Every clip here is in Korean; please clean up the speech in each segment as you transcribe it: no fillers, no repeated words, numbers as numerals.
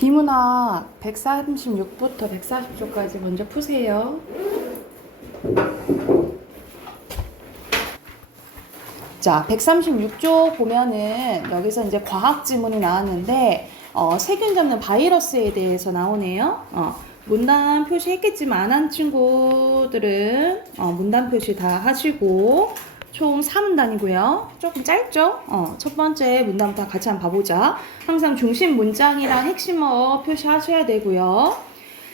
비문학 136부터 140쪽까지 먼저 푸세요. 자, 136쪽 보면은 여기서 이제 과학 지문이 나왔는데 세균 잡는 바이러스에 대해서 나오네요. 문단 표시했겠지만 안 한 친구들은 문단 표시 다 하시고 총 4문단이고요. 조금 짧죠? 첫 번째 문단부터 같이 한번 봐보자. 항상 중심 문장이랑 핵심어 표시하셔야 되고요.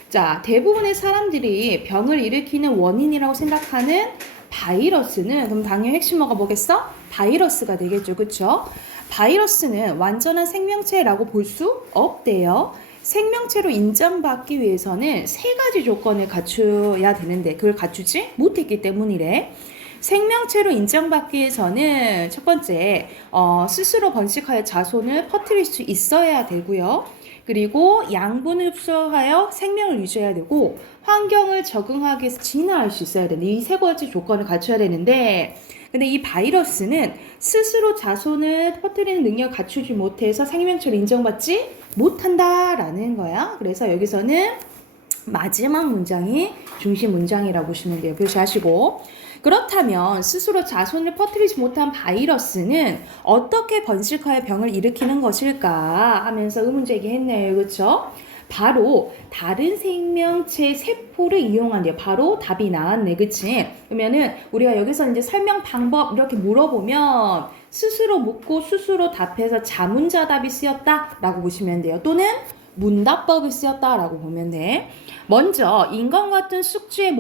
자, 대부분의 사람들이 병을 일으키는 원인이라고 생각하는 바이러스는 그럼 당연히 핵심어가 뭐겠어? 바이러스가 되겠죠. 그쵸? 바이러스는 완전한 생명체라고 볼 수 없대요. 생명체로 인정받기 위해서는 세 가지 조건을 갖춰야 되는데 그걸 갖추지 못했기 때문이래. 생명체로 인정받기 위해서는 첫 번째 스스로 번식하여 자손을 퍼뜨릴 수 있어야 되고요. 그리고 양분을 흡수하여 생명을 유지해야 되고 환경을 적응하기 위해서 진화할 수 있어야 되는데 이 세 가지 조건을 갖춰야 되는데 근데 이 바이러스는 스스로 자손을 퍼뜨리는 능력을 갖추지 못해서 생명체로 인정받지 못한다라는 거야. 그래서 여기서는 마지막 문장이 중심 문장이라고 보시면 돼요. 표시하시고. 그렇다면 스스로 자손을 퍼뜨리지 못한 바이러스는 어떻게 번식하여 병을 일으키는 것일까 하면서 의문제기했네요. 그렇죠? 바로 다른 생명체 세포를 이용한대요. 바로 답이 나왔네. 그치? 그러면은 우리가 여기서 이제 설명 방법 이렇게 물어보면 스스로 묻고 스스로 답해서 자문자답이 쓰였다라고 보시면 돼요. 또는 문답법이 쓰였다라고 보면 돼. 먼저 인간 같은 숙주의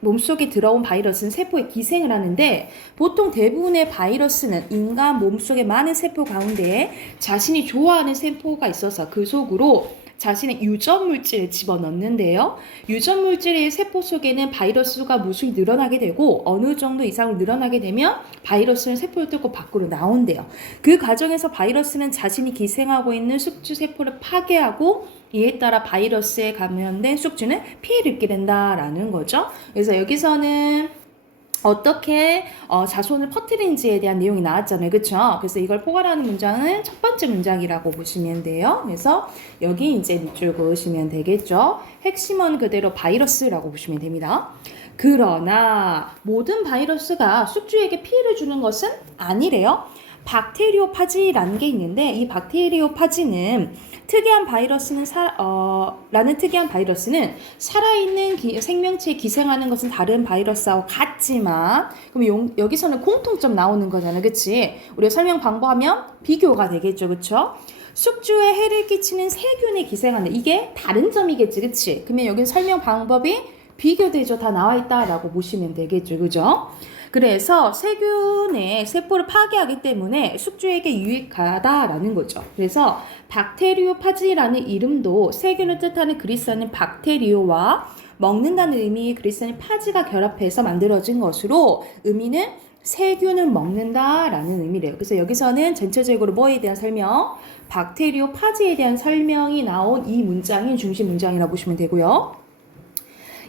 몸속에 들어온 바이러스는 세포에 기생을 하는데 보통 대부분의 바이러스는 인간 몸속에 많은 세포 가운데 자신이 좋아하는 세포가 있어서 그 속으로 자신의 유전 물질을 집어넣는데요. 유전 물질의 세포 속에는 바이러스 수가 무수히 늘어나게 되고 어느 정도 이상으로 늘어나게 되면 바이러스는 세포를 뚫고 밖으로 나온대요. 그 과정에서 바이러스는 자신이 기생하고 있는 숙주 세포를 파괴하고 이에 따라 바이러스에 감염된 숙주는 피해를 입게 된다라는 거죠. 그래서 여기서는 어떻게 자손을 퍼뜨리는지에 대한 내용이 나왔잖아요. 그쵸? 그래서 이걸 포괄하는 문장은 첫 번째 문장이라고 보시면 돼요. 그래서 여기 이제 밑줄 그으시면 되겠죠. 핵심은 그대로 바이러스라고 보시면 됩니다. 그러나 모든 바이러스가 숙주에게 피해를 주는 것은 아니래요. 박테리오파지라는 게 있는데 이 박테리오파지는 특이한 바이러스는 라는 특이한 바이러스는 살아있는 생명체에 기생하는 것은 다른 바이러스하고 같지만 그럼 여기서는 공통점 나오는 거잖아요. 그치? 우리가 설명 방법하면 비교가 되겠죠. 그쵸? 숙주에 해를 끼치는 세균에 기생하는 이게 다른 점이겠지. 그치? 그러면 여기는 설명 방법이 비교되죠. 다 나와 있다라고 보시면 되겠죠. 그죠? 그래서 세균의 세포를 파괴하기 때문에 숙주에게 유익하다라는 거죠. 그래서 박테리오파지라는 이름도 세균을 뜻하는 그리스어는 박테리오와 먹는다는 의미의 그리스어는 파지가 결합해서 만들어진 것으로 의미는 세균을 먹는다라는 의미래요. 그래서 여기서는 전체적으로 뭐에 대한 설명, 박테리오파지에 대한 설명이 나온 이 문장이 중심 문장이라고 보시면 되고요.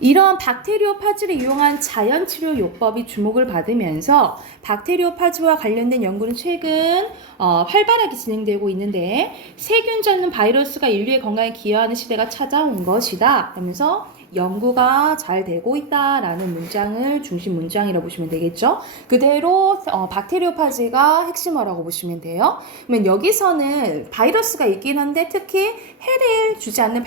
이런 박테리오파지를 이용한 자연치료 요법이 주목을 받으면서 박테리오파지와 관련된 연구는 최근 활발하게 진행되고 있는데 세균 잡는 바이러스가 인류의 건강에 기여하는 시대가 찾아온 것이다 하면서 연구가 잘 되고 있다라는 문장을 중심 문장이라고 보시면 되겠죠. 그대로 박테리오파지가 핵심어라고 보시면 돼요. 그러면 여기서는 바이러스가 있긴 한데 특히 해를 주지 않는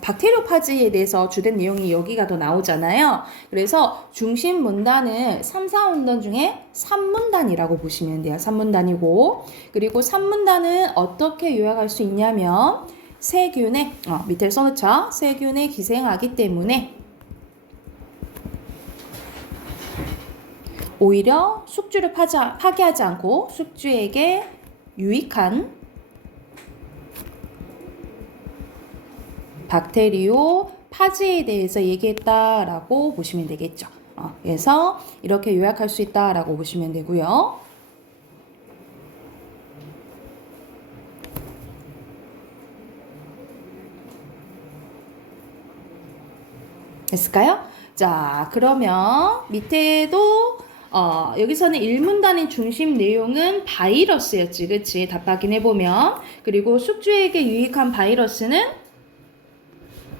박테리오파지에 대해서 주된 내용이 여기가 더 나오잖아요. 그래서 중심 문단은 3, 4문단 중에 3문단이라고 보시면 돼요. 3문단이고 그리고 3문단은 어떻게 요약할 수 있냐면 세균에 밑에 써놓자. 세균에 기생하기 때문에 오히려 숙주를 파괴하지 않고 숙주에게 유익한 박테리오 파지에 대해서 얘기했다라고 보시면 되겠죠. 그래서 이렇게 요약할 수 있다라고 보시면 되고요. 됐을까요? 자, 그러면 밑에도 여기서는 1문단의 중심 내용은 바이러스였지, 그치? 답 확인해보면. 그리고 숙주에게 유익한 바이러스는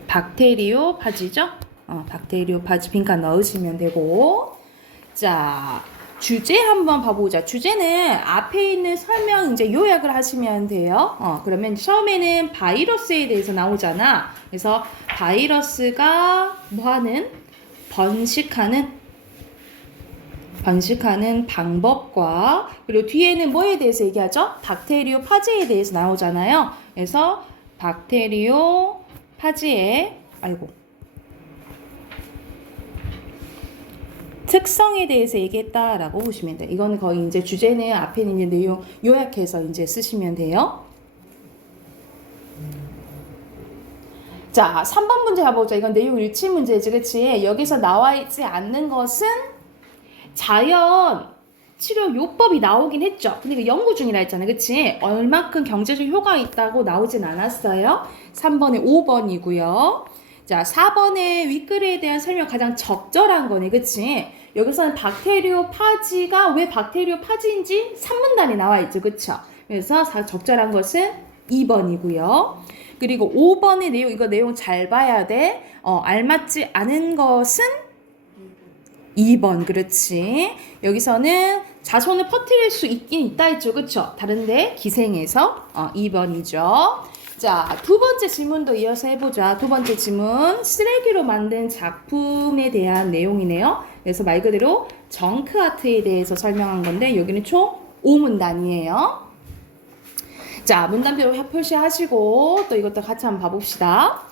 박테리오파지죠? 박테리오파지 빈칸 넣으시면 되고. 자, 주제 한번 봐보자. 주제는 앞에 있는 설명 이제 요약을 하시면 돼요. 그러면 처음에는 바이러스에 대해서 나오잖아. 그래서 바이러스가 뭐하는? 번식하는 방법과 그리고 뒤에는 뭐에 대해서 얘기하죠? 박테리오 파지에 대해서 나오잖아요. 그래서 박테리오 파지의 특성에 대해서 얘기했다라고 보시면 돼요. 이거는 거의 이제 주제는 앞에 있는 내용 요약해서 이제 쓰시면 돼요. 자, 3번 문제 가보자. 이건 내용 일치 문제지, 그치? 여기서 나와 있지 않는 것은 자연 치료 요법이 나오긴 했죠. 근데 이거 연구 중이라 했잖아요. 그치? 얼마큼 경제적 효과가 있다고 나오진 않았어요. 3번에 5번이고요. 자, 4번에 윗글에 대한 설명 가장 적절한 거네. 그치? 여기서는 박테리오파지가 왜 박테리오파지인지 3문단이 나와 있죠. 그쵸? 그래서 적절한 것은 2번이고요. 그리고 5번의 내용, 이거 내용 잘 봐야 돼. 알맞지 않은 것은 2번, 그렇지. 여기서는 자손을 퍼뜨릴 수 있긴 있다 했죠. 그쵸? 다른데 기생해서 2번이죠. 자, 두 번째 질문도 이어서 해보자. 두 번째 질문, 쓰레기로 만든 작품에 대한 내용이네요. 그래서 말 그대로 정크 아트에 대해서 설명한 건데 여기는 총 5문단이에요. 자, 문단표 표시하시고 또 이것도 같이 한번 봐봅시다.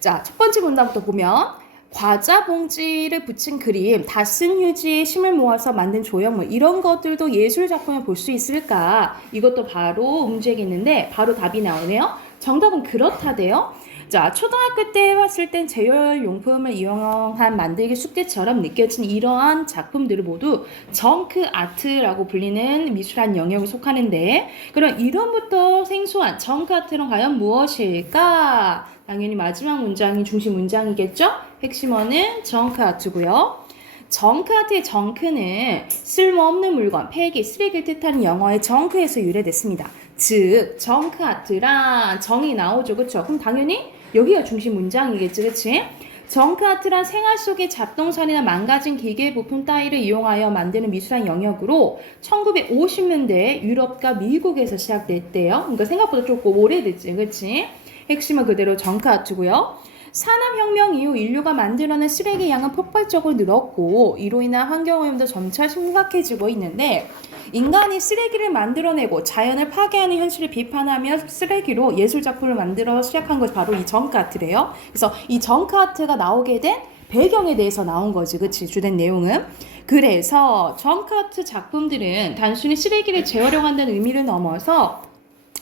자, 첫 번째 문단부터 보면 과자 봉지를 붙인 그림, 다 쓴 휴지에 심을 모아서 만든 조형물, 이런 것들도 예술 작품에 볼 수 있을까? 이것도 바로 문제겠는데 바로 답이 나오네요. 정답은 그렇다대요. 자, 초등학교 때 봤을 땐 재활용품을 이용한 만들기 숙제처럼 느껴진 이러한 작품들을 모두 정크 아트라고 불리는 미술한 영역에 속하는데, 그럼 이름부터 생소한 정크 아트는 과연 무엇일까? 당연히 마지막 문장이 중심 문장이겠죠? 핵심어는 정크 아트고요. 정크 아트의 정크는 쓸모없는 물건, 폐기, 쓰레기를 뜻하는 영어의 정크에서 유래됐습니다. 즉, 정크 아트란 정이 나오죠. 그쵸? 그럼 당연히 여기가 중심 문장이겠지. 그치? 정크 아트란 생활 속의 잡동사니나 망가진 기계 부품 따위를 이용하여 만드는 미술한 영역으로 1950년대 유럽과 미국에서 시작됐대요. 그러니까 생각보다 조금 오래됐지. 그치? 핵심은 그대로 정크 아트고요. 산업혁명 이후 인류가 만들어낸 쓰레기 양은 폭발적으로 늘었고 이로 인한 환경오염도 점차 심각해지고 있는데, 인간이 쓰레기를 만들어내고 자연을 파괴하는 현실을 비판하며 쓰레기로 예술작품을 만들어 시작한 것이 바로 이 정크 아트래요. 그래서 이 정크 아트가 나오게 된 배경에 대해서 나온 거지, 그치? 주된 내용은. 그래서 정크 아트 작품들은 단순히 쓰레기를 재활용한다는 의미를 넘어서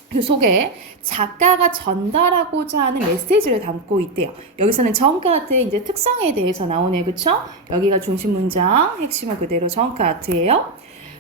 그 속에 작가가 전달하고자 하는 메시지를 담고 있대요. 여기서는 정크 아트의 이제 특성에 대해서 나오네, 그쵸? 여기가 중심 문장, 핵심은 그대로 정크 아트예요.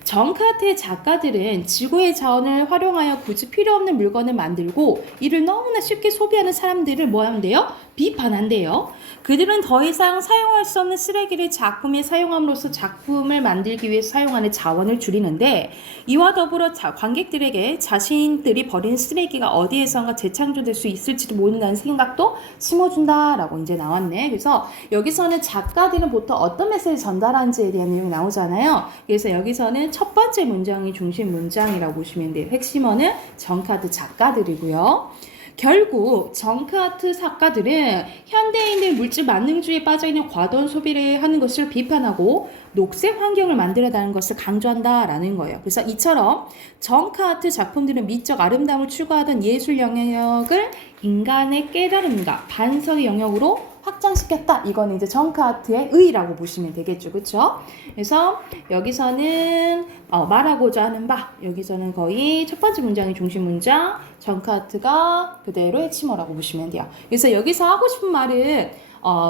정크 아트의 작가들은 지구의 자원을 활용하여 굳이 필요 없는 물건을 만들고 이를 너무나 쉽게 소비하는 사람들을 뭐 한대요? 비판한대요. 그들은 더 이상 사용할 수 없는 쓰레기를 작품에 사용함으로써 작품을 만들기 위해 사용하는 자원을 줄이는데, 이와 더불어 관객들에게 자신들이 버린 쓰레기가 어디에선가 재창조될 수 있을지도 모른다는 생각도 심어준다라고 이제 나왔네. 그래서 여기서는 작가들은 보통 어떤 메시지를 전달하는지에 대한 내용이 나오잖아요. 그래서 여기서는 첫 번째 문장이 중심 문장이라고 보시면 돼요. 핵심어는 정크 아트 작가들이고요. 결국 정크 아트 작가들은 현대인들 물질 만능주의에 빠져있는 과도한 소비를 하는 것을 비판하고 녹색 환경을 만들어내는 것을 강조한다라는 거예요. 그래서 이처럼 정크 아트 작품들은 미적 아름다움을 추구하던 예술 영역을 인간의 깨달음과 반성의 영역으로 확장시켰다. 이건 이제 정크 아트의 의의라고 보시면 되겠죠. 그쵸? 그래서 여기서는 말하고자 하는 바, 여기서는 거의 첫 번째 문장이 중심 문장, 정크 아트가 그대로 핵심어라고 보시면 돼요. 그래서 여기서 하고 싶은 말은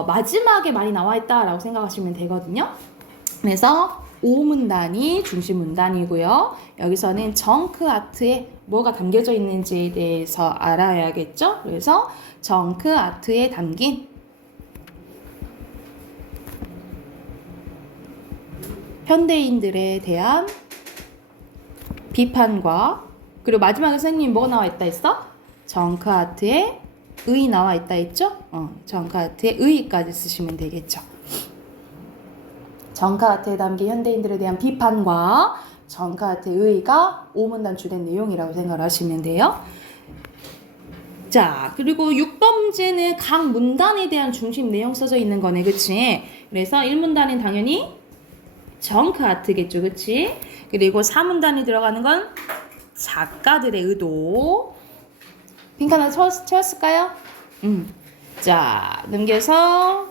마지막에 많이 나와 있다라고 생각하시면 되거든요. 그래서 5문단이 중심 문단이고요. 여기서는 정크 아트에 뭐가 담겨져 있는지에 대해서 알아야겠죠. 그래서 정크 아트에 담긴 현대인들에 대한 비판과 그리고 마지막에 선생님 뭐가 나와 있다 했어? 정크하트의 의 나와 있다 했죠? 정크하트의 의까지 쓰시면 되겠죠. 정크하트에 담긴 현대인들에 대한 비판과 정크하트의 의가 5문단 주된 내용이라고 생각을 하시면 돼요. 자, 그리고 6번 문제는 각 문단에 대한 중심 내용 써져 있는 거네, 그치? 그래서 1문단은 당연히 정크하트겠죠, 그치? 그리고 4문단에 들어가는 건 작가들의 의도. 핑크 하나 채웠을까요? 자, 넘겨서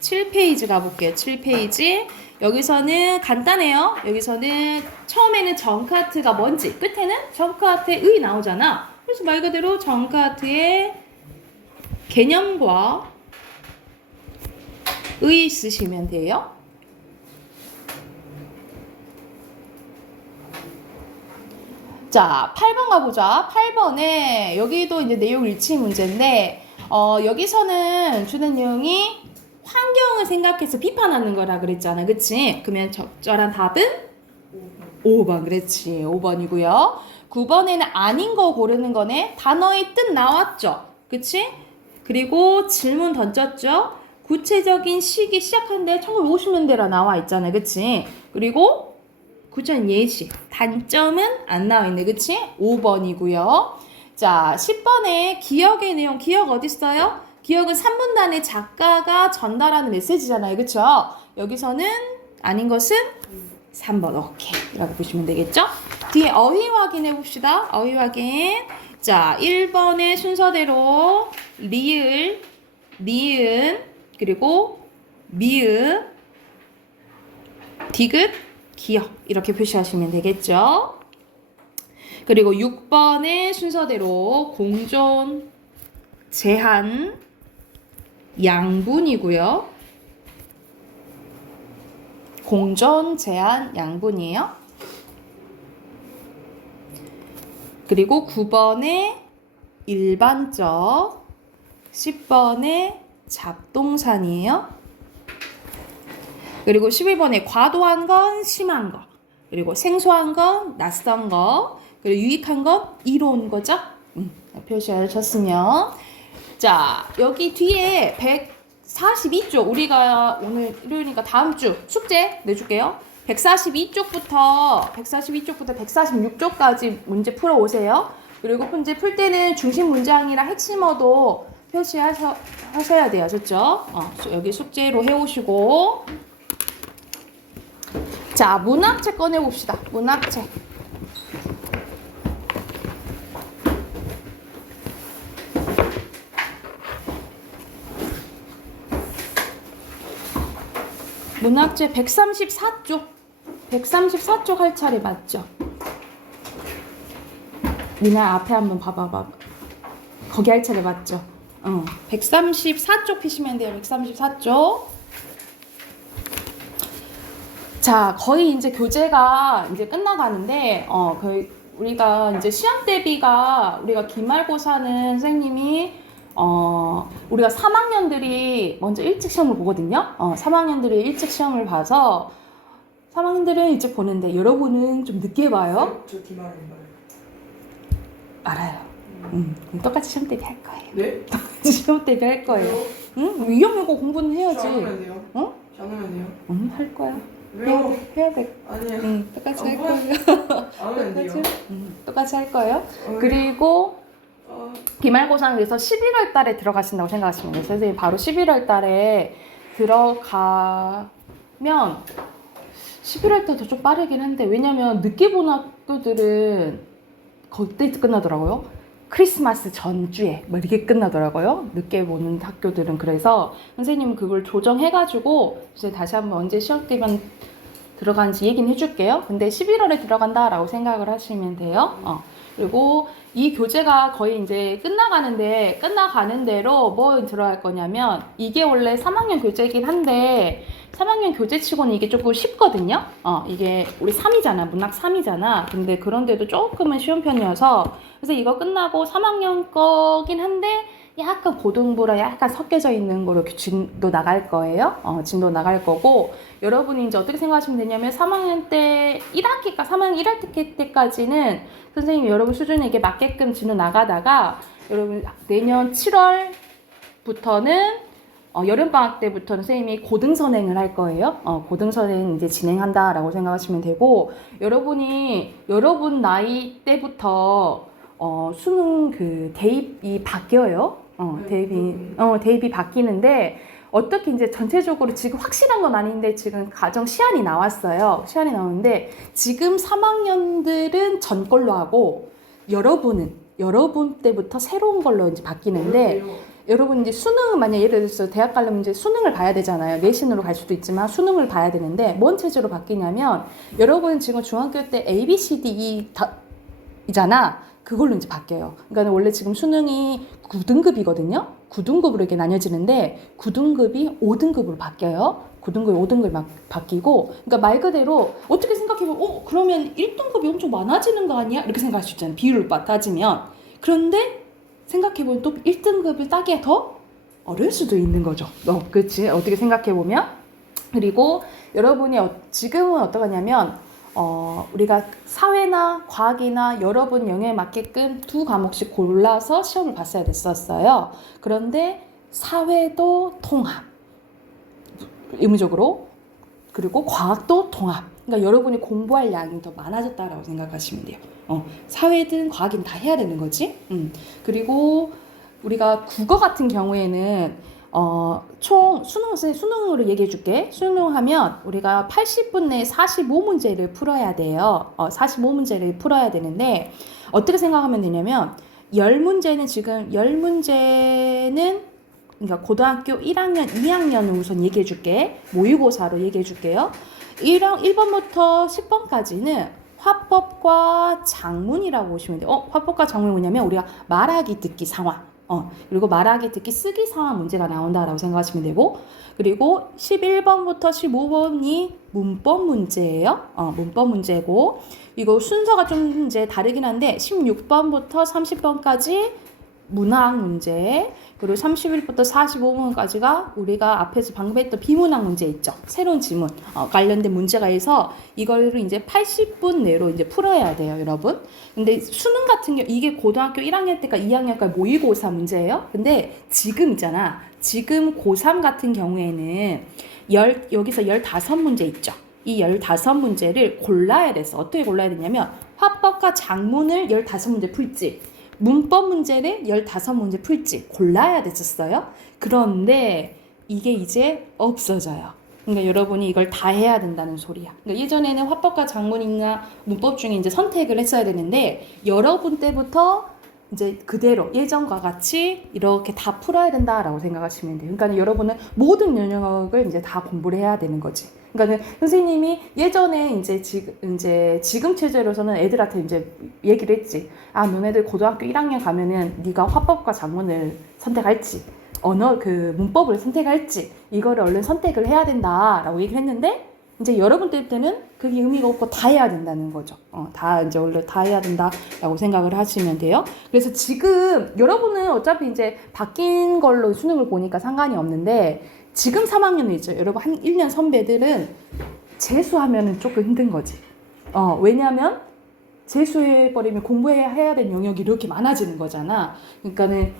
7페이지 가볼게요. 7페이지. 여기서는 간단해요. 여기서는 처음에는 정크하트가 뭔지, 끝에는 정크하트의 의 나오잖아. 그래서 말 그대로 정크하트의 개념과 의 쓰시면 돼요. 자, 8번 가보자. 8번에 여기도 이제 내용 일치 문제인데 여기서는 주된 내용이 환경을 생각해서 비판하는 거라 그랬잖아. 그치? 그러면 적절한 답은 5번. 그렇지. 5번이고요. 9번에는 아닌 거 고르는 거네. 단어의 뜻 나왔죠. 그치? 그리고 질문 던졌죠. 구체적인 시기 시작한데 1950년대라 나와 있잖아. 그치? 그리고 구체적인 예시, 단점은 안 나와 있네. 그치? 5번이고요. 자, 10번에 기억의 내용, 기억 어디 있어요? 기억은 3문단의 작가가 전달하는 메시지잖아요. 그쵸? 여기서는 아닌 것은 3번. 오케이. 라고 보시면 되겠죠? 뒤에 어휘 확인해 봅시다. 어휘 확인. 자, 1번의 순서대로 리을, 니은, 그리고 미읍, 디귿, 기억 이렇게 표시하시면 되겠죠. 그리고 6번의 순서대로 공존, 제한, 양분이고요. 공존, 제한, 양분이에요. 그리고 9번에 일반적, 10번에 잡동사니에요. 그리고 11번에 과도한 건 심한 거, 그리고 생소한 건 낯선 거, 그리고 유익한 건 이로운 거죠. 표시를 쳤으면. 자, 여기 뒤에 142쪽 우리가 오늘 일요일이니까 다음 주 숙제 내줄게요. 142쪽부터 146쪽까지 문제 풀어 오세요. 그리고 문제 풀 때는 중심 문장이랑 핵심어도 표시하셔야 돼요. 좋죠? 여기 숙제로 해오시고. 자, 문학책 꺼내봅시다. 문학책. 문학책 134쪽. 134쪽 할 차례 맞죠? 미나 앞에 한번 봐봐. 거기 할 차례 맞죠? 134쪽 피시면 돼요. 134쪽. 자, 거의 이제 교재가 이제 끝나가는데, 거의 우리가 이제 시험 대비가 우리가 기말고사는 선생님이 우리가 3학년들이 먼저 일찍 시험을 보거든요. 3학년들이 일찍 시험을 봐서 3학년들은 일찍 보는데 여러분은 좀 늦게 봐요. 저 기말인가요? 알아요. 똑같이 시험 대비 할 거예요. 네? 똑같이 시험 대비 할 거예요. 응? 위험하고 공부는 해야지. 하면 돼요. 어? 하면 돼요. 할 거야. 왜요? 해야 돼. 아니에요. 똑같이 할 거예요. 하면 돼요. 똑같이 할 거예요. 그리고 기말고사는 그래서 11월 달에 들어가신다고 생각하시면 돼요. 선생님 바로 11월 달에 들어가면 11월 때도 좀 빠르긴 한데 왜냐면 늦게 보는 학교들은 그때 끝나더라고요. 크리스마스 전주에 뭐 이렇게 끝나더라고요. 늦게 보는 학교들은. 그래서 선생님은 그걸 조정해가지고 이제 다시 한번 언제 시험 때면 들어가는지 얘기는 해줄게요. 근데 11월에 들어간다라고 생각을 하시면 돼요. 그리고 이 교재가 거의 이제 끝나가는 대로 뭐 들어갈 거냐면 이게 원래 3학년 교재이긴 한데 3학년 교재치고는 이게 조금 쉽거든요. 이게 우리 3이잖아. 문학 3이잖아. 근데 그런데도 조금은 쉬운 편이어서 그래서 이거 끝나고 3학년 거긴 한데 약간 고등부랑 약간 섞여져 있는 거로 이렇게 진도 나갈 거예요. 진도 나갈 거고, 여러분이 이제 어떻게 생각하시면 되냐면 3학년 때 1학기가 3학년 1학기 때까지는 선생님이 여러분 수준에게 맞게끔 진도 나가다가 여러분 내년 7월부터는 여름방학 때부터는 선생님이 고등선행을 할 거예요. 고등선행 이제 진행한다라고 생각하시면 되고, 여러분 나이 때부터 수능 그 대입이 바뀌어요. 대입이 바뀌는데, 어떻게 이제 전체적으로 지금 확실한 건 아닌데, 지금 가정 시안이 나왔어요. 시안이 나오는데, 지금 3학년들은 전 걸로 하고, 여러분 때부터 새로운 걸로 이제 바뀌는데, 여러분 이제 수능은 만약 예를 들어서 대학 가려면 이제 수능을 봐야 되잖아요. 내신으로 갈 수도 있지만 수능을 봐야 되는데 뭔 체제로 바뀌냐면 여러분 지금 중학교 때 A, B, C, D, E 이잖아. 그걸로 이제 바뀌어요. 그러니까 원래 지금 수능이 9등급이거든요. 9등급으로 이렇게 나뉘어지는데 9등급이 5등급으로 바뀌어요. 9등급이 5등급이 막 바뀌고, 그러니까 말 그대로 어떻게 생각해보면 그러면 1등급이 엄청 많아지는 거 아니야? 이렇게 생각할 수 있잖아요. 비율을 따지면. 그런데 생각해보면 또 1등급을 따기가 더 어려울 수도 있는 거죠. 그렇지? 어떻게 생각해보면. 그리고 여러분이 지금은 어떠냐면 우리가 사회나 과학이나 여러분 영역에 맞게끔 2과목씩 골라서 시험을 봤어야 됐었어요. 그런데 사회도 통합, 의무적으로, 그리고 과학도 통합. 그러니까 여러분이 공부할 양이 더 많아졌다라고 생각하시면 돼요. 사회든 과학이든 다 해야 되는 거지. 그리고 우리가 국어 같은 경우에는 총 수능으로 얘기해 줄게. 수능하면 우리가 80분 내에 45문제를 풀어야 돼요. 45문제를 풀어야 되는데 어떻게 생각하면 되냐면 10문제는 그러니까 고등학교 1학년, 2학년을 우선 얘기해 줄게. 모의고사로 얘기해 줄게요. 1번부터 10번까지는 화법과 장문이라고 보시면 돼요. 화법과 장문이 뭐냐면 우리가 말하기, 듣기, 상황. 그리고 말하기, 듣기, 쓰기, 상황 문제가 나온다라고 생각하시면 되고, 그리고 11번부터 15번이 문법 문제예요. 문법 문제고, 이거 순서가 좀 이제 다르긴 한데 16번부터 30번까지 문학 문제, 그리고 31부터 45번까지가 우리가 앞에서 방금 했던 비문학 문제 있죠. 새로운 지문 관련된 문제가 있어서 이거를 이제 80분 내로 이제 풀어야 돼요, 여러분. 근데 수능 같은 경우 이게 고등학교 1학년 때까지 2학년까지 모의고사 문제예요. 근데 지금 있잖아. 지금 고3 같은 경우에는 여기서 15문제 있죠. 이 15문제를 골라야 돼서 어떻게 골라야 되냐면 화법과 장문을 15문제 풀지, 문법 문제를 15문제 풀지 골라야 됐었어요. 그런데 이게 이제 없어져요. 그러니까 여러분이 이걸 다 해야 된다는 소리야. 그러니까 예전에는 화법과 장문이나 문법 중에 이제 선택을 했어야 되는데 여러분 때부터 이제 그대로 예전과 같이 이렇게 다 풀어야 된다라고 생각하시면 돼요. 그러니까 여러분은 모든 영역을 이제 다 공부를 해야 되는 거지. 그러니까 선생님이 예전에 이제 지금 체제로서는 애들한테 이제 얘기를 했지. 너네들 고등학교 1학년 가면은 네가 화법과 장문을 선택할지, 문법을 선택할지, 이거를 얼른 선택을 해야 된다라고 얘기를 했는데 이제 여러분 때는 그게 의미가 없고 다 해야 된다는 거죠. 다 이제 원래 다 해야 된다라고 생각을 하시면 돼요. 그래서 지금 여러분은 어차피 이제 바뀐 걸로 수능을 보니까 상관이 없는데 지금 3학년은 있죠. 여러분 한 1년 선배들은 재수하면은 조금 힘든 거지. 왜냐하면 재수해버리면 공부해야 될 영역이 이렇게 많아지는 거잖아. 그러니까는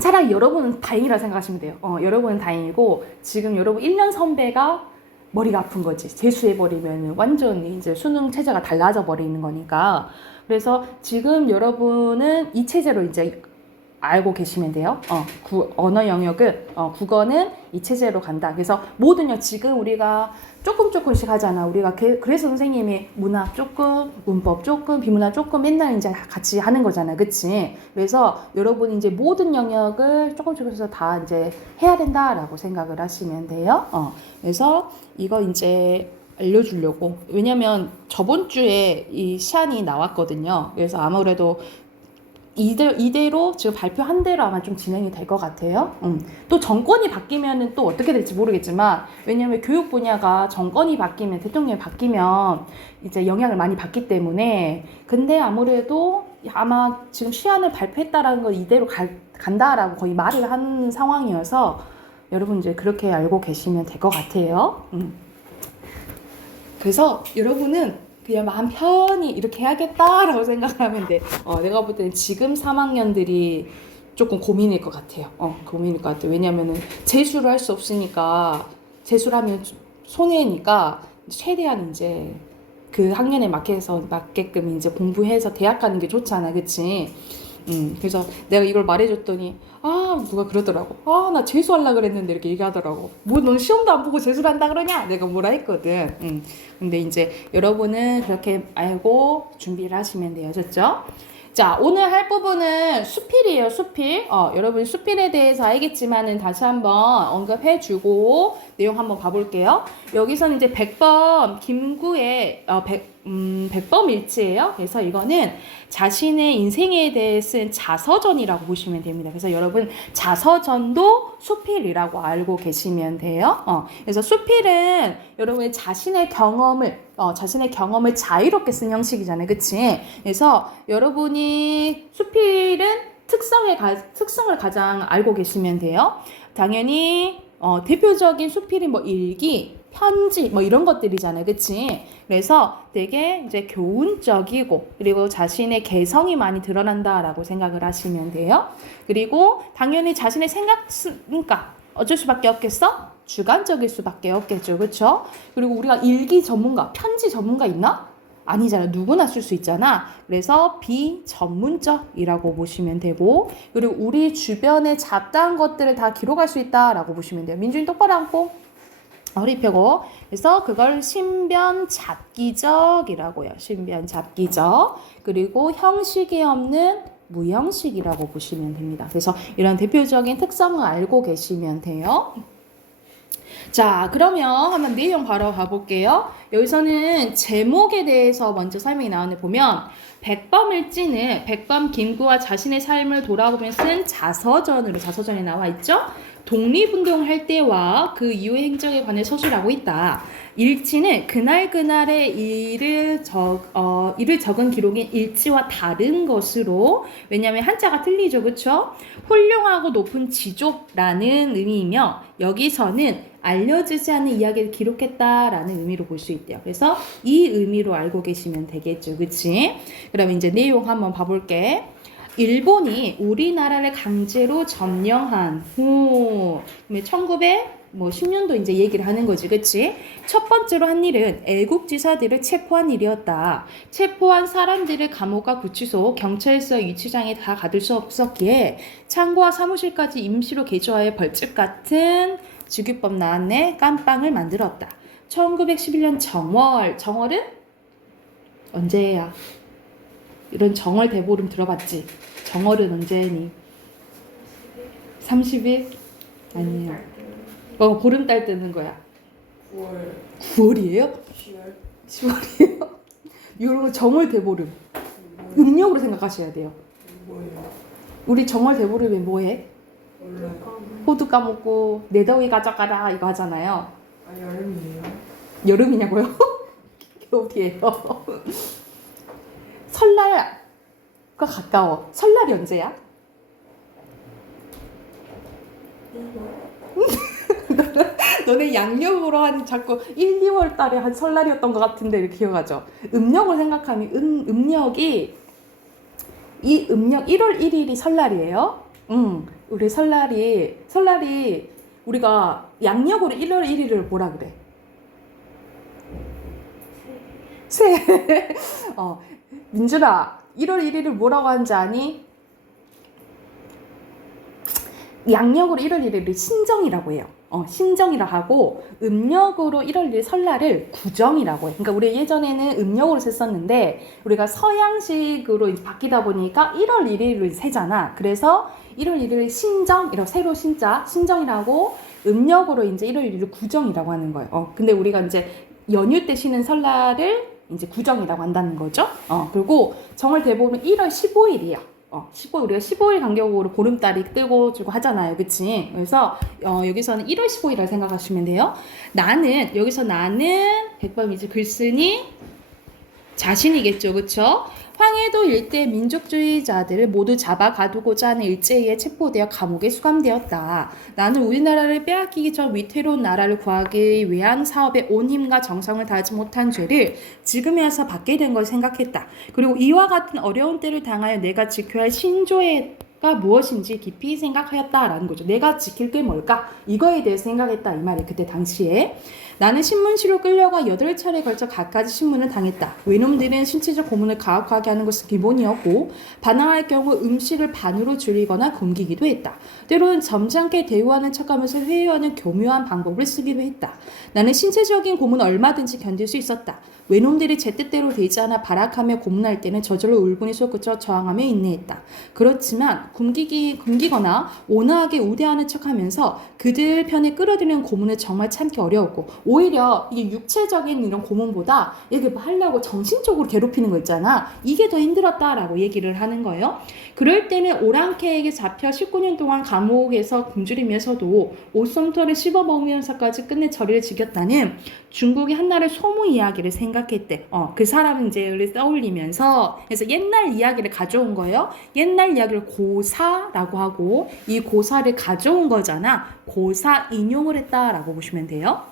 차라리 여러분은 다행이라 생각하시면 돼요. 여러분은 다행이고 지금 여러분 1년 선배가 머리가 아픈 거지. 재수해버리면 완전히 이제 수능 체제가 달라져 버리는 거니까. 그래서 지금 여러분은 이 체제로 이제 알고 계시면 돼요. 언어 영역은 국어는 이 체제로 간다. 그래서 뭐든요. 지금 우리가 조금씩 하잖아. 우리가 그래서 선생님이 문학 조금, 문법 조금, 비문학 조금 맨날 이제 같이 하는 거잖아. 그치? 그래서 여러분이 이제 모든 영역을 조금씩 해서 다 이제 해야 된다라고 생각을 하시면 돼요. 그래서 이거 이제 알려주려고. 왜냐면 저번 주에 이 시안이 나왔거든요. 그래서 아무래도 이대로 지금 발표한 대로 아마 좀 진행이 될 것 같아요. 또 정권이 바뀌면은 또 어떻게 될지 모르겠지만, 왜냐면 교육 분야가 정권이 바뀌면, 대통령이 바뀌면 이제 영향을 많이 받기 때문에, 근데 아무래도 아마 지금 시안을 발표했다라는 걸 이대로 간다라고 거의 말을 한 상황이어서 여러분 이제 그렇게 알고 계시면 될 것 같아요. 그래서 여러분은 그냥 마음 편히 이렇게 해야겠다라고 생각하면 돼. 내가 볼 때는 지금 3학년들이 조금 고민일 것 같아요. 고민일 것 같아요. 왜냐면은 재수를 할 수 없으니까 재수를 하면 손해니까 최대한 이제 그 학년에 맞게끔 이제 공부해서 대학 가는 게 좋잖아, 그치? 그래서 내가 이걸 말해줬더니 누가 그러더라고. 나 재수하려고 그랬는데 이렇게 얘기하더라고. 뭐 넌 시험도 안 보고 재수를 한다 그러냐? 내가 뭐라 했거든. 근데 이제 여러분은 그렇게 알고 준비를 하시면 돼요. 좋죠? 자, 오늘 할 부분은 수필이에요, 수필. 여러분 수필에 대해서 알겠지만은 다시 한번 언급해주고 내용 한번 봐볼게요. 여기서는 이제 100번 김구의 100번 일치예요. 그래서 이거는 자신의 인생에 대해 쓴 자서전이라고 보시면 됩니다. 그래서 여러분 자서전도 수필이라고 알고 계시면 돼요. 그래서 수필은 여러분의 자신의 경험을 자유롭게 쓴 형식이잖아요. 그치? 그래서 여러분이 수필은 특성을 가장 알고 계시면 돼요. 당연히 대표적인 수필이 뭐 일기, 편지 뭐 이런 것들이잖아요. 그치? 그래서 되게 이제 교훈적이고 그리고 자신의 개성이 많이 드러난다라고 생각을 하시면 돼요. 그리고 당연히 자신의 그러니까 어쩔 수밖에 없겠어? 주관적일 수밖에 없겠죠. 그렇죠? 그리고 우리가 일기 전문가, 편지 전문가 있나? 아니잖아. 누구나 쓸 수 있잖아. 그래서 비전문적이라고 보시면 되고 그리고 우리 주변에 잡다한 것들을 다 기록할 수 있다라고 보시면 돼요. 민준이 똑바로 앉고 허리 펴고 그래서 그걸 신변잡기적이라고요. 신변잡기적. 그리고 형식이 없는 무형식이라고 보시면 됩니다. 그래서 이런 대표적인 특성을 알고 계시면 돼요. 자, 그러면 한번 내용 바로 가볼게요. 여기서는 제목에 대해서 먼저 설명이 나오는데 보면 백범일지는 백범 김구와 자신의 삶을 돌아보며 쓴 자서전이 나와 있죠. 독립운동할 때와 그 이후의 행적에 관해 서술하고 있다. 일지는 그날그날의 일을 적은 기록인 일지와 다른 것으로 왜냐하면 한자가 틀리죠. 그렇죠? 훌륭하고 높은 지족라는 의미이며 여기서는 알려지지 않는 이야기를 기록했다라는 의미로 볼 수 있대요. 그래서 이 의미로 알고 계시면 되겠죠. 그치? 그럼 이제 내용 한번 봐볼게. 일본이 우리나라를 강제로 점령한 후 1910년도 이제 얘기를 하는 거지. 그치? 첫 번째로 한 일은 애국지사들을 체포한 일이었다. 체포한 사람들을 감옥과 구치소, 경찰서 유치장에 다 가둘 수 없었기에 창고와 사무실까지 임시로 개조하여 벌집 같은 직위법 나안내 깜빵을 만들었다. 1911년 정월은 언제야? 이런 정월 대보름 들어봤지? 정월은 언제니? 30일? 아니에요. 보름달 뜨는 거야. 9월이에요? 10월이에요? 이런 정월 대보름. 음력으로 생각하셔야 돼요. 뭐예요? 우리 정월 대보름에 뭐해? 몰라요. 호두 까먹고 내 더위 가져가라 이거 하잖아요. 여름이에요. 여름이냐고요? 겨울이에요. 설날과 가까워. 설날이 언제야? 너네 양력으로 한 자꾸 1, 2월 달에 한 설날이었던 것 같은데 이렇게 기억하죠? 음력을 생각하면 음력이 이 음력 1월 1일이 설날이에요. 우리 설날이 우리가 양력으로 1월 1일을 뭐라 그래? 새. 민준아, 1월 1일을 뭐라고 하는지 아니? 양력으로 1월 1일을 신정이라고 해요. 신정이라 하고 음력으로 1월 1일 설날을 구정이라고 해요. 그러니까 우리 예전에는 음력으로 셌었는데 우리가 서양식으로 이제 바뀌다 보니까 1월 1일을 세잖아. 그래서 1월 1일 신정이라고 새로 신정이라고 음력으로 이제 1월 1일을 구정이라고 하는 거예요. 근데 우리가 이제 연휴 때 쉬는 설날을 이제 구정이라고 한다는 거죠. 그리고 정월 대보름은 1월 15일이야. 15일, 우리가 15일 간격으로 보름달이 뜨고 지고 하잖아요. 그치? 그래서, 여기서는 1월 15일이라고 생각하시면 돼요. 여기서 나는, 백범이지 글쓴이 자신이겠죠. 그쵸? 황해도 일대 민족주의자들을 모두 잡아 가두고자 하는 일제에 체포되어 감옥에 수감되었다. 나는 우리나라를 빼앗기기 전 위태로운 나라를 구하기 위한 사업에 온 힘과 정성을 다하지 못한 죄를 지금에 와서 받게 된 걸 생각했다. 그리고 이와 같은 어려운 때를 당하여 내가 지켜야 할 신조가 무엇인지 깊이 생각하였다라는 거죠. 내가 지킬 게 뭘까? 이거에 대해서 생각했다 이 말이에요. 그때 당시에. 나는 신문실로 끌려가 8차례에 걸쳐 갖가지 신문을 당했다. 외놈들은 신체적 고문을 가혹하게 하는 것은 기본이었고 반항할 경우 음식을 반으로 줄이거나 굶기기도 했다. 때로는 점잖게 대우하는 척하면서 회유하는 교묘한 방법을 쓰기도 했다. 나는 신체적인 고문을 얼마든지 견딜 수 있었다. 외놈들이 제 뜻대로 되지 않아 발악하며 고문할 때는 저절로 울분이 솟구쳐 저항하며 인내했다. 그렇지만 굶기거나 온화하게 우대하는 척하면서 그들 편에 끌어들이는 고문은 정말 참기 어려웠고 오히려 이게 육체적인 이런 고문보다 이게 뭐 하려고 정신적으로 괴롭히는 거 있잖아. 이게 더 힘들었다라고 얘기를 하는 거예요. 그럴 때는 오랑캐에게 잡혀 19년 동안 감옥에서 굶주리면서도 옷솜털을 씹어먹으면서까지 끝내 저리를 지켰다는 중국의 한나라의 소무 이야기를 생각했대. 그 사람 이제를 떠올리면서 그래서 옛날 이야기를 가져온 거예요. 옛날 이야기를 고사라고 하고 이 고사를 가져온 거잖아. 고사 인용을 했다라고 보시면 돼요.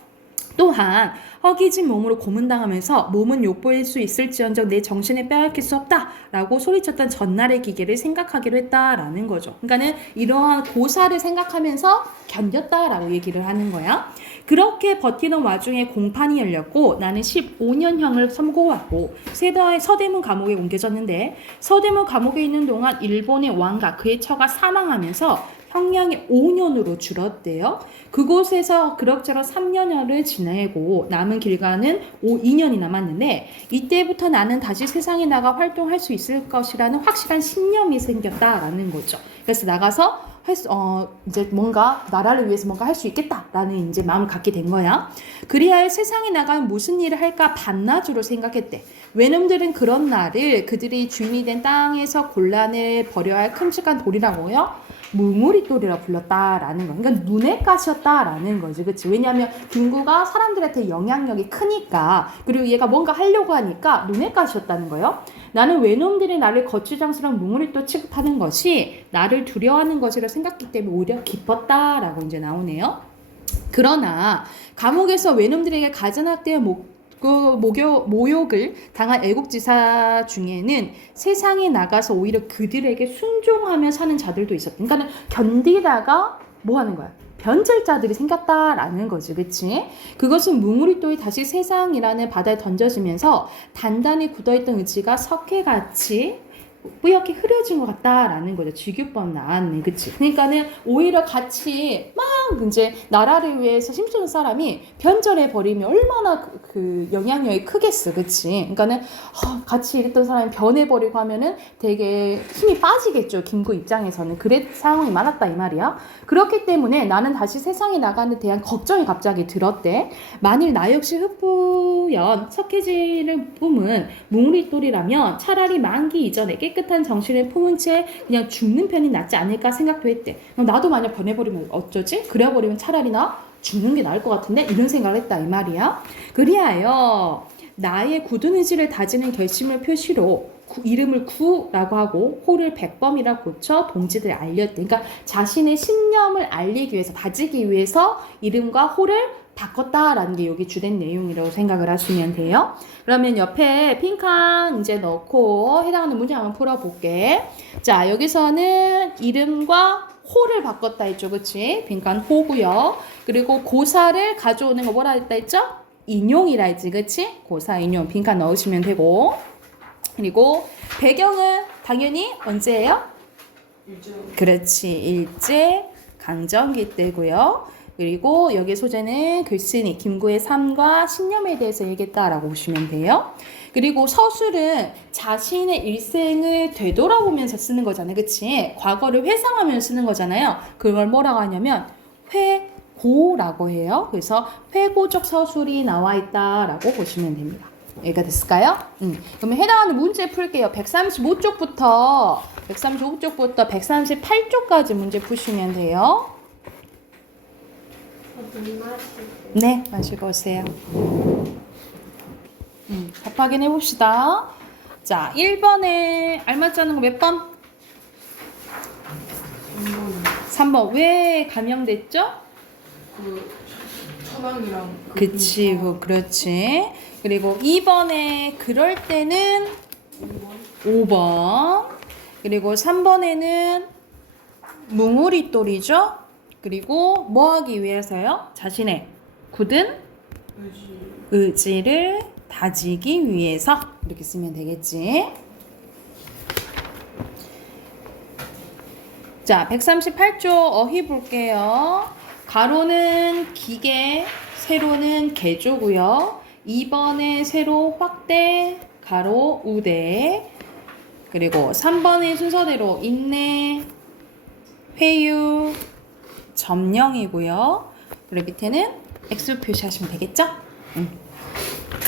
또한 허기진 몸으로 고문당하면서 몸은 욕보일 수 있을지언정 내 정신을 빼앗길 수 없다라고 소리쳤던 전날의 기계를 생각하기로 했다라는 거죠. 그러니까는 이러한 고사를 생각하면서 견뎠다라고 얘기를 하는 거야. 그렇게 버티는 와중에 공판이 열렸고 나는 15년형을 선고하고 서대문 감옥에 옮겨졌는데 서대문 감옥에 있는 동안 일본의 왕과 그의 처가 사망하면서 형량이 5년으로 줄었대요. 그곳에서 그럭저럭 3년여를 지내고 남은 길가는 2년이 남았는데 이때부터 나는 다시 세상에 나가 활동할 수 있을 것이라는 확실한 신념이 생겼다라는 거죠. 그래서 나가서 이제 뭔가 나라를 위해서 뭔가 할 수 있겠다라는 이제 마음을 갖게 된 거야. 그리하여 세상에 나가면 무슨 일을 할까 반나주로 생각했대. 외놈들은 그런 날을 그들이 주인이 된 땅에서 곤란을 벌여야 할 큼직한 돌이라고요. 무무리돌이라 불렀다라는 거. 그러니까 눈의 가시였다라는 거지, 그렇지? 왜냐하면 김구가 사람들한테 영향력이 크니까 그리고 얘가 뭔가 하려고 하니까 눈의 가시였다는 거예요. 나는 외놈들이 나를 거추장스러운 무무리돌 취급하는 것이 나를 두려워하는 것이라 생각했기 때문에 오히려 기뻤다라고 이제 나오네요. 그러나 감옥에서 외놈들에게 가전학대와 모욕을 당한 애국지사 중에는 세상에 나가서 오히려 그들에게 순종하며 사는 자들도 있었다. 그러니까 견디다가 뭐 하는 거야? 변절자들이 생겼다라는 거지, 그치? 그것은 뭉우리또이 다시 세상이라는 바다에 던져지면서 단단히 굳어있던 의지가 석회같이 뿌옇게 흐려진 것 같다라는 거죠. 주규법 나왔네, 그치? 그러니까는 오히려 같이 막 이제 나라를 위해서 힘쓰는 사람이 변절해 버리면 얼마나 그 영향력이 크겠어, 그치? 그러니까는 같이 일했던 사람이 변해버리고 하면은 되게 힘이 빠지겠죠. 김구 입장에서는 그래 상황이 많았다 이 말이야. 그렇기 때문에 나는 다시 세상에 나가는 데 대한 걱정이 갑자기 들었대. 만일 나 역시 흑부연 석회질을 뿜은 뭉우리돌이라면 차라리 만기 이전에 깨끗한 정신을 품은 채 그냥 죽는 편이 낫지 않을까 생각도 했대. 나도 만약 변해버리면 어쩌지? 그래버리면 차라리 나 죽는 게 나을 것 같은데? 이런 생각을 했다 이 말이야. 그리하여 나의 굳은 의지를 다지는 결심을 표시로 이름을 구라고 하고 호를 백범이라 고쳐 동지들에 알렸대. 그러니까 자신의 신념을 알리기 위해서 다지기 위해서 이름과 호를 바꿨다라는 게 여기 주된 내용이라고 생각을 하시면 돼요. 그러면 옆에 핑칸 이제 넣고 해당하는 문제 한번 풀어볼게. 자, 여기서는 이름과 호를 바꿨다 했죠, 그치? 빈칸 호고요. 그리고 고사를 가져오는 거 뭐라 했다 했죠? 인용이라 했지, 그치? 고사 인용 빈칸 넣으시면 되고. 그리고 배경은 당연히 언제예요? 그렇지, 일제 강점기 때고요. 그리고 여기 소재는 글쓴이 김구의 삶과 신념에 대해서 얘기했다라고 보시면 돼요. 그리고 서술은 자신의 일생을 되돌아보면서 쓰는 거잖아요. 그치? 과거를 회상하면서 쓰는 거잖아요. 그걸 뭐라고 하냐면 회고라고 해요. 그래서 회고적 서술이 나와 있다라고 보시면 됩니다. 여기가 됐을까요? 그러면 해당하는 문제 풀게요. 135쪽부터 138쪽까지 문제 푸시면 돼요. 네, 마시고 오세요. 답 확인해 봅시다. 자, 1번에 알맞지 않은 거 몇 번? 3번. 왜 감형됐죠? 그 천왕이랑 그치, 그렇지. 그리고 2번에 그럴 때는 5번. 그리고 3번에는 뭉우리돌이죠. 그리고 뭐 하기 위해서요? 자신의 굳은 의지를 다지기 위해서 이렇게 쓰면 되겠지. 자, 138쪽 어휘 볼게요. 가로는 기계, 세로는 개조고요. 2번에 세로 확대, 가로 우대. 그리고 3번의 순서대로 인내, 회유, 점령이고요. 그리고 밑에는 X 표시하시면 되겠죠?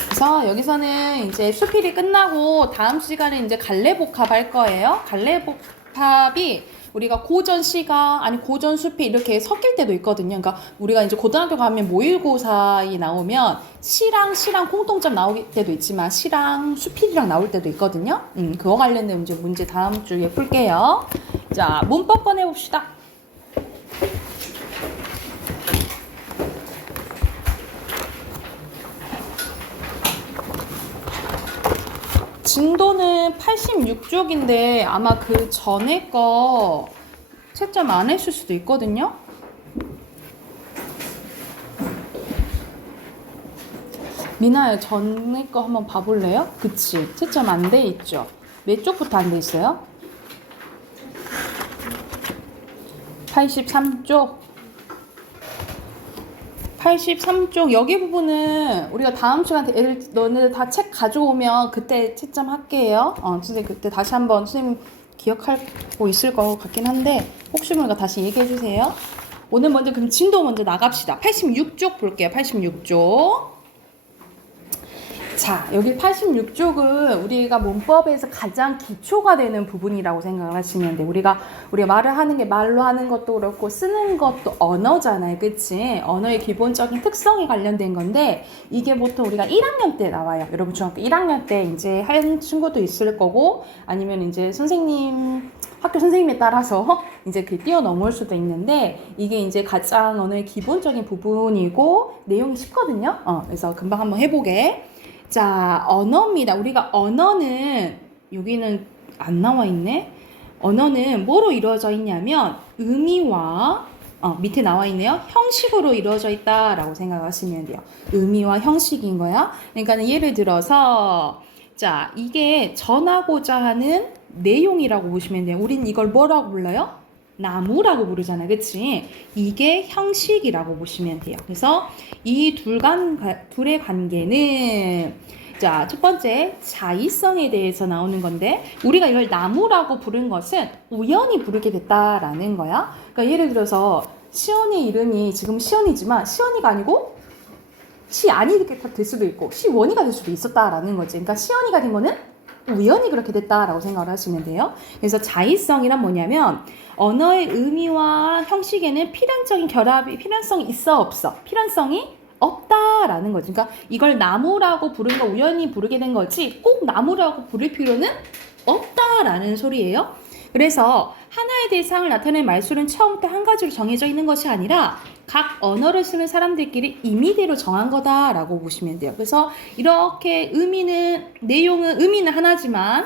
그래서 여기서는 이제 수필이 끝나고 다음 시간에 이제 갈래복합 할 거예요. 갈래복합이 우리가 고전 시가 아니 고전 수필 이렇게 섞일 때도 있거든요. 그러니까 우리가 이제 고등학교 가면 모의고사에 나오면 시랑 공통점 나올 때도 있지만 시랑 수필이랑 나올 때도 있거든요. 그거 관련된 문제 다음 주에 풀게요. 자, 문법 꺼내 봅시다. 진도는 86쪽인데 아마 그 전에 거 채점 안 했을 수도 있거든요. 미나야, 전에 거 한번 봐볼래요? 그치, 채점 안 돼 있죠. 몇 쪽부터 안 돼 있어요? 83쪽. 83쪽 여기 부분은 우리가 다음 시간에 애들 너네들 다 책 가져오면 그때 채점 할게요. 선생님 그때 다시 한번 선생님 기억하고 있을 것 같긴 한데 혹시 모르니까 다시 얘기해 주세요. 오늘 먼저 그럼 진도 먼저 나갑시다. 86쪽 볼게요. 86쪽. 자, 여기 86쪽은 우리가 문법에서 가장 기초가 되는 부분이라고 생각을 하시면 돼요. 우리가 말을 하는 게 말로 하는 것도 그렇고 쓰는 것도 언어잖아요. 그치? 언어의 기본적인 특성이 관련된 건데 이게 보통 우리가 1학년 때 나와요. 여러분 중학교 1학년 때 이제 한 친구도 있을 거고 아니면 이제 학교 선생님에 따라서 이제 그 뛰어넘을 수도 있는데 이게 이제 가장 언어의 기본적인 부분이고 내용이 쉽거든요. 그래서 금방 한번 해보게. 자, 언어입니다. 우리가 언어는 여기는 안 나와 있네. 언어는 뭐로 이루어져 있냐면 의미와 밑에 나와 있네요. 형식으로 이루어져 있다라고 생각하시면 돼요. 의미와 형식인 거야. 그러니까 예를 들어서 자, 이게 전하고자 하는 내용이라고 보시면 돼요. 우린 이걸 뭐라고 불러요? 나무라고 부르잖아. 그치? 이게 형식이라고 보시면 돼요. 그래서 이 둘의 관계는 자, 첫 번째 자의성에 대해서 나오는 건데 우리가 이걸 나무라고 부른 것은 우연히 부르게 됐다라는 거야. 그러니까 예를 들어서 시연이 이름이 지금 시연이지만 시연이가 아니고 시안이가 될 수도 있고 시원이가 될 수도 있었다라는 거지. 그러니까 시연이가 된 거는 우연히 그렇게 됐다라고 생각을 하시면 돼요. 그래서 자의성이란 뭐냐면 언어의 의미와 형식에는 필연성이 있어 없어? 필연성이 없다라는 거지. 그러니까 이걸 나무라고 부른 거 우연히 부르게 된 거지 꼭 나무라고 부를 필요는 없다라는 소리예요. 그래서 하나의 대상을 나타내는 말수는 처음부터 한 가지로 정해져 있는 것이 아니라 각 언어를 쓰는 사람들끼리 임의대로 정한 거다라고 보시면 돼요. 그래서 이렇게 의미는 하나지만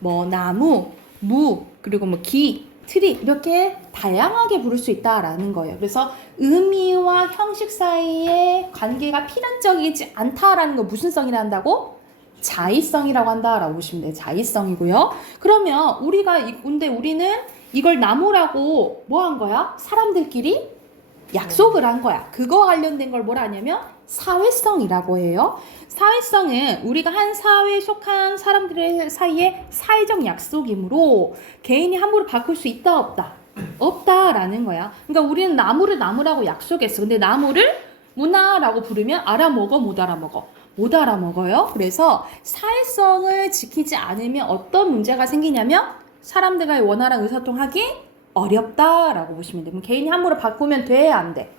뭐 나무, 무, 그리고 뭐 기, 트리 이렇게 다양하게 부를 수 있다라는 거예요. 그래서 의미와 형식 사이의 관계가 필연적이지 않다라는 거 무슨 성이라 한다고? 자의성이라고 한다라고 보시면 돼요. 자의성이고요. 그러면 근데 우리는 이걸 나무라고 뭐 한 거야? 사람들끼리 약속을 한 거야. 그거 관련된 걸 뭐라 하냐면 사회성이라고 해요. 사회성은 우리가 한 사회에 속한 사람들의 사이에 사회적 약속이므로 개인이 함부로 바꿀 수 있다 없다? 없다라는 거야. 그러니까 우리는 나무를 나무라고 약속했어. 근데 나무를 문화라고 부르면 알아먹어 못 알아먹어? 못 알아먹어요. 그래서 사회성을 지키지 않으면 어떤 문제가 생기냐면 사람들과의 원활한 의사소통하기 어렵다라고 보시면 돼요. 개인이 함부로 바꾸면 돼? 안 돼?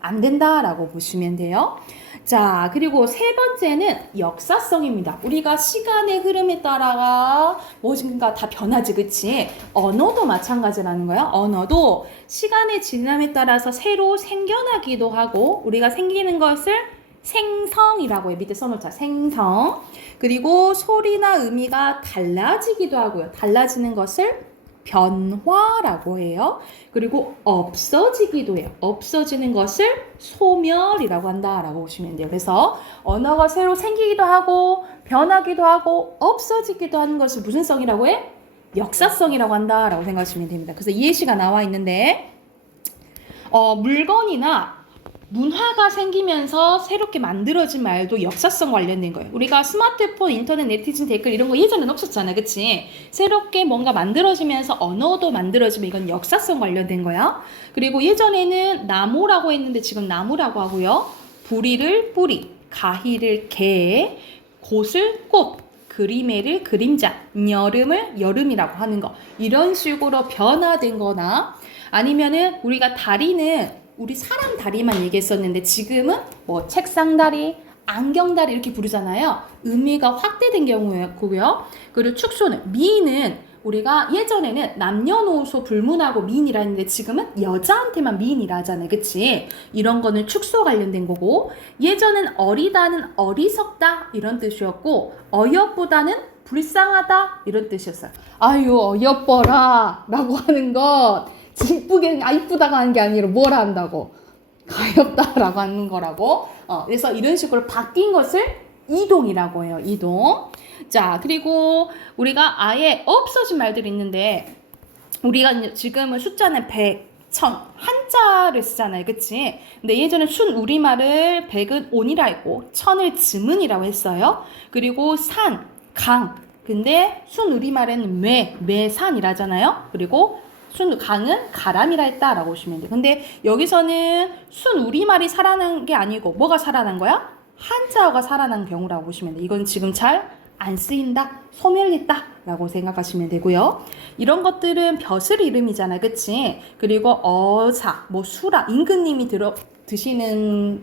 안 된다라고 보시면 돼요. 자, 그리고 세 번째는 역사성입니다. 우리가 시간의 흐름에 따라가 뭔가 다 변하지, 그치? 언어도 마찬가지라는 거야. 언어도 시간의 지남에 따라서 새로 생겨나기도 하고, 우리가 생기는 것을 생성이라고 해. 밑에 써놓자. 생성. 그리고 소리나 의미가 달라지기도 하고요. 달라지는 것을 변화라고 해요. 그리고 없어지기도 해요. 없어지는 것을 소멸이라고 한다라고 보시면 돼요. 그래서 언어가 새로 생기기도 하고 변하기도 하고 없어지기도 하는 것을 무슨 성이라고 해? 역사성이라고 한다라고 생각하시면 됩니다. 그래서 예시가 나와 있는데 물건이나 문화가 생기면서 새롭게 만들어진 말도 역사성 관련된 거예요. 우리가 스마트폰, 인터넷, 네티즌, 댓글 이런 거 예전엔 없었잖아. 그치? 새롭게 뭔가 만들어지면서 언어도 만들어지면 이건 역사성 관련된 거야. 그리고 예전에는 나무라고 했는데 지금 나무라고 하고요. 부리를 뿌리, 가희를 개, 곳을 꽃, 그림에를 그림자, 여름을 여름이라고 하는 거. 이런 식으로 변화된 거나 아니면은 우리가 다리는 우리 사람 다리만 얘기했었는데 지금은 뭐 책상 다리, 안경 다리 이렇게 부르잖아요. 의미가 확대된 경우고요. 그리고 축소는 미인은 우리가 예전에는 남녀노소 불문하고 미인이라 했는데 지금은 여자한테만 미인이라 하잖아요. 그치? 이런 거는 축소 관련된 거고 예전엔 어리다는 어리석다 이런 뜻이었고 어여보다는 불쌍하다 이런 뜻이었어요. 아유 어여뻐라 라고 하는 것 이쁘게 이쁘다가 하는 게 아니라 뭘 한다고 가엾다라고 하는 거라고. 그래서 이런 식으로 바뀐 것을 이동이라고 해요. 이동. 자 그리고 우리가 아예 없어진 말들이 있는데 우리가 지금은 숫자는 100, 1000 한자를 쓰잖아요. 그치? 근데 예전에 순 우리말을 100은 온이라 했고 1000을 즈문이라고 했어요. 그리고 산, 강 근데 순 우리말에는 매산이라잖아요. 그리고 순 강은 가람이라 했다라고 보시면 돼요. 근데 여기서는 순 우리말이 살아난 게 아니고 뭐가 살아난 거야? 한자어가 살아난 경우라고 보시면 돼요. 이건 지금 잘 안 쓰인다, 소멸했다 라고 생각하시면 되고요. 이런 것들은 벼슬 이름이잖아, 그치? 그리고 어사, 뭐 수라, 임금님이 드시는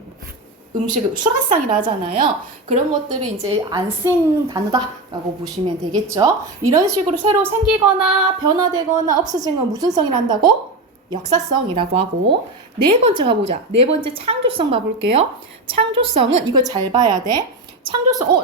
음식을 수라상이라 하잖아요. 그런 것들은 이제 안 쓰인 단어다라고 보시면 되겠죠. 이런 식으로 새로 생기거나 변화되거나 없어진 건 무슨 성이라 한다고? 역사성이라고 하고 네 번째 가보자. 네 번째 창조성 봐볼게요. 창조성은 이거 잘 봐야 돼. 창조성,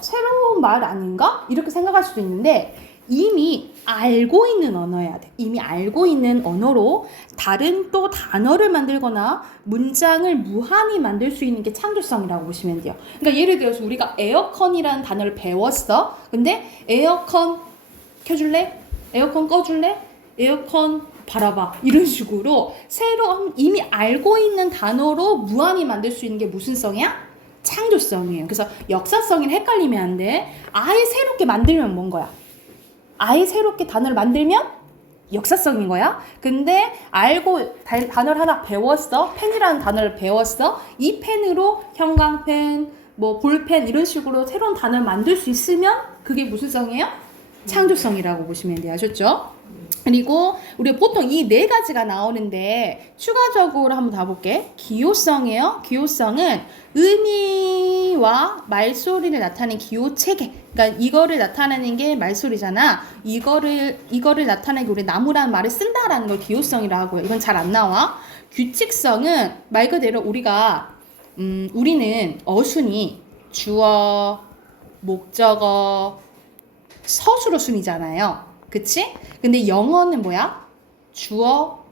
새로운 말 아닌가? 이렇게 생각할 수도 있는데 이미 알고 있는 언어여야 돼. 이미 알고 있는 언어로 다른 또 단어를 만들거나 문장을 무한히 만들 수 있는 게 창조성이라고 보시면 돼요. 그러니까 예를 들어서 우리가 에어컨이라는 단어를 배웠어. 근데 에어컨 켜줄래? 에어컨 꺼줄래? 에어컨 바라봐. 이런 식으로 새로 이미 알고 있는 단어로 무한히 만들 수 있는 게 무슨 성이야? 창조성이에요. 그래서 역사성이 헷갈리면 안 돼. 아예 새롭게 만들면 뭔 거야? 아예 새롭게 단어를 만들면 역사성인 거야. 근데 알고 단어를 하나 배웠어. 펜이라는 단어를 배웠어. 이 펜으로 형광펜, 뭐 볼펜 이런 식으로 새로운 단어를 만들 수 있으면 그게 무슨 성이에요? 창조성이라고 보시면 돼요. 아셨죠? 그리고 우리 보통 이 네 가지가 나오는데 추가적으로 한번 다 볼게. 기호성이에요. 기호성은 의미와 말소리를 나타내는 기호 체계. 그러니까 이거를 나타내는 게 말소리잖아. 이거를 나타내기 우리 나무라는 말을 쓴다라는 걸 기호성이라고 하고요. 이건 잘 안 나와. 규칙성은 말 그대로 우리는 어순이 주어, 목적어, 서술어 순이잖아요. 그치? 근데 영어는 뭐야? 주어,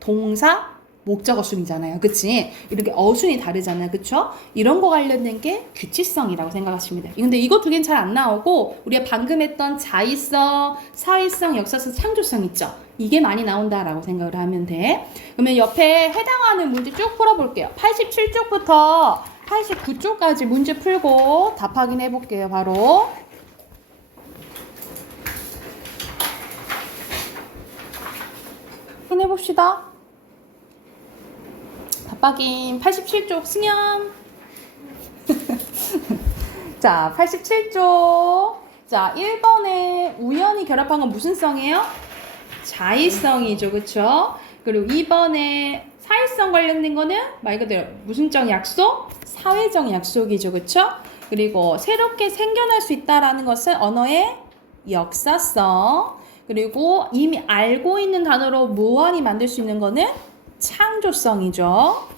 동사, 목적어 순이잖아요. 그치? 이렇게 어순이 다르잖아요. 그쵸? 이런 거 관련된 게 규칙성이라고 생각하시면 돼요. 근데 이거 두 개는 잘 안 나오고 우리가 방금 했던 자의성, 사회성, 역사성, 창조성 있죠? 이게 많이 나온다라고 생각을 하면 돼. 그러면 옆에 해당하는 문제 쭉 풀어볼게요. 87쪽부터 89쪽까지 문제 풀고 답 확인해 볼게요. 바로. 해봅시다. 답박인 87쪽 승현. 자, 87쪽. 자, 1번에 우연히 결합한 건 무슨 성이에요? 자의성이죠. 그쵸? 그리고 2번에 사회성 관련된 거는 말 그대로 무슨적 약속? 사회적 약속이죠. 그쵸? 그리고 새롭게 생겨날 수 있다라는 것은 언어의 역사성. 그리고 이미 알고 있는 단어로 무한히 만들 수 있는 거는 창조성이죠.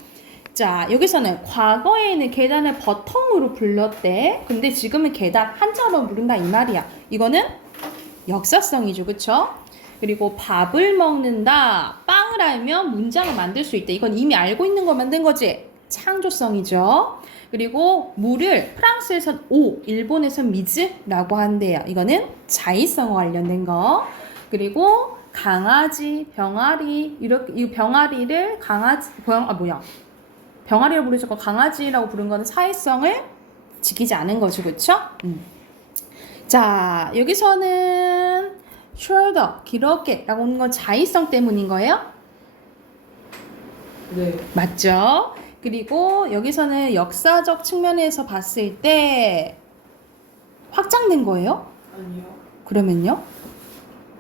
자, 여기서는 과거에는 계단을 버텀으로 불렀대. 근데 지금은 계단 한자로 부른다 이 말이야. 이거는 역사성이죠. 그쵸? 그리고 밥을 먹는다. 빵을 알면 문장을 만들 수 있다. 이건 이미 알고 있는 거 만든 거지. 창조성이죠. 그리고 물을 프랑스에선 오, 일본에선 미즈라고 한대요. 이거는 자의성 관련된 거. 그리고 강아지, 병아리 이렇게 이 병아리를 병아리를 부르죠. 강아지라고 부른 거는 사회성을 지키지 않은 거죠. 그렇죠? 자, 여기서는 shorter, 길게 라고 하는 건 자의성 때문인 거예요? 네. 맞죠? 그리고 여기서는 역사적 측면에서 봤을 때 확장된 거예요? 아니요. 그러면요?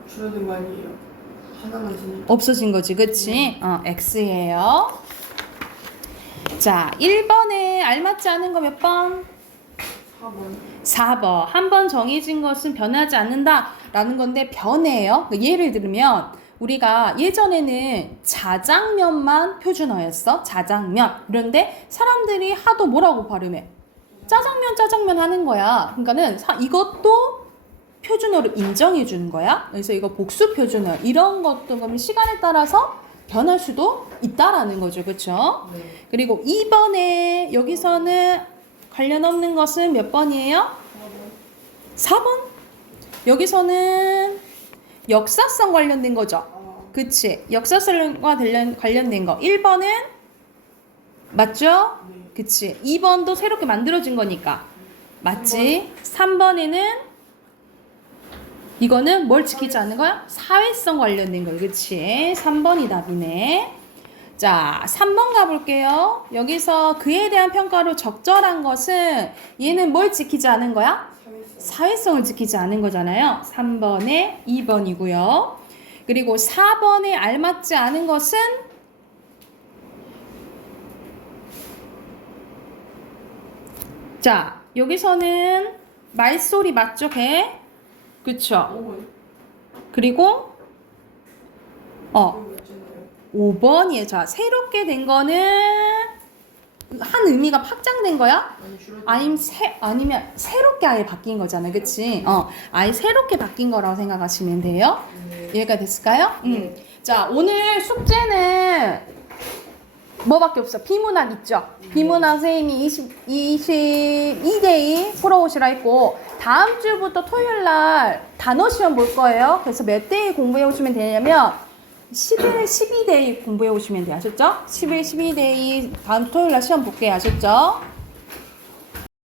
줄어든 거 아니에요. 하나만 지니. 없어진 거지, 그치? X예요. 자, 1번에 알맞지 않은 거 몇 번? 4번. 4번. 한 번 정해진 것은 변하지 않는다 라는 건데 변해요. 예를 들면 우리가 예전에는 자장면만 표준어였어. 자장면. 그런데 사람들이 하도 뭐라고 발음해? 짜장면 하는 거야. 그러니까는 이것도 표준어로 인정해 주는 거야. 그래서 이거 복수 표준어. 이런 것도 그러면 시간에 따라서 변할 수도 있다라는 거죠. 그렇죠? 네. 그리고 2번에 여기서는 관련 없는 것은 몇 번이에요? 4번. 여기서는 역사성 관련된 거죠. 그치? 역사성과 관련된 거. 1번은 맞죠? 네. 그치? 2번도 새롭게 만들어진 거니까. 맞지? 3번에는 이거는 뭘 지키지 않는 거야? 사회성 관련된 거. 그치? 3번이 답이네. 자, 3번 가볼게요. 여기서 그에 대한 평가로 적절한 것은 얘는 뭘 지키지 않은 거야? 사회성을 지키지 않은 거잖아요. 3번에 2번이고요. 그리고 4번에 알맞지 않은 것은 자, 여기서는 말소리 맞죠? 개? 그쵸? 5번. 그리고 5번. 5번이에요. 자, 새롭게 된 거는 한 의미가 확장된 거야? 아니 줄어든. 아니면 새롭게 아예 바뀐 거잖아. 그치? 아예 새롭게 바뀐 거라고 생각하시면 돼요. 네. 이해가 됐을까요? 자, 오늘 숙제는 뭐밖에 없어? 비문학 있죠? 비문학 선생님이 22대2 풀어오시라 했고 다음 주부터 토요일 날 단어 시험 볼 거예요. 그래서 몇 대2 공부해 오시면 되냐면 11, 12대2 공부해 오시면 돼요. 아셨죠? 11, 12대2 다음 토요일 날 시험 볼게요. 아셨죠?